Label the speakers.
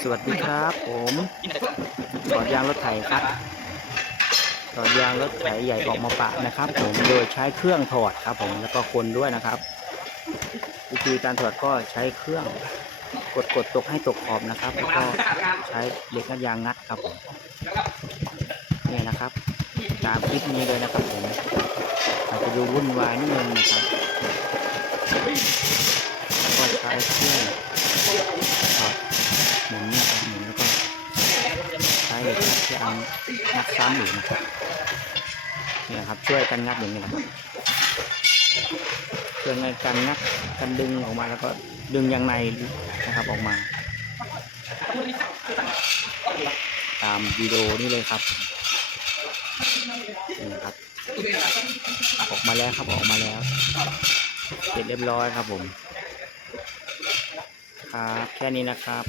Speaker 1: สวัสดีครับผมถอดยางรถไถครับถอดยางรถไถใหญ่ออกมาปะนะครับ ผมโดยใช้เครื่องถอดครับ ผมแล้วก็คนด้วยนะครับ วิธีการถอดก็ใช้เครื่องกดกดตกให้ตกขอบนะครับ แล้วก็ใช้เหล็กงัดยางงัดครับผมนี่นะครับ ตามคลิปนี้เลยนะครับผมอาจจะดูวุ่นวายนิดนึงนะครับก็ใช้เครื่องถอด ช้เหล็กงัดยางัดซ้ำอีกนะครับเนี่ยครับช่วยกันงัดอย่างนี้นะครับช่วยกันงัดกันดึงออกมาแล้วก็ดึงยางในนะครับออกมา ตามวิดีโอนี้เลยครับนี่นะครับ ออกมาแล้วครับออกมาแล้วเสร็จเรียบร้อยครับผมครับแค่นี้นะครับ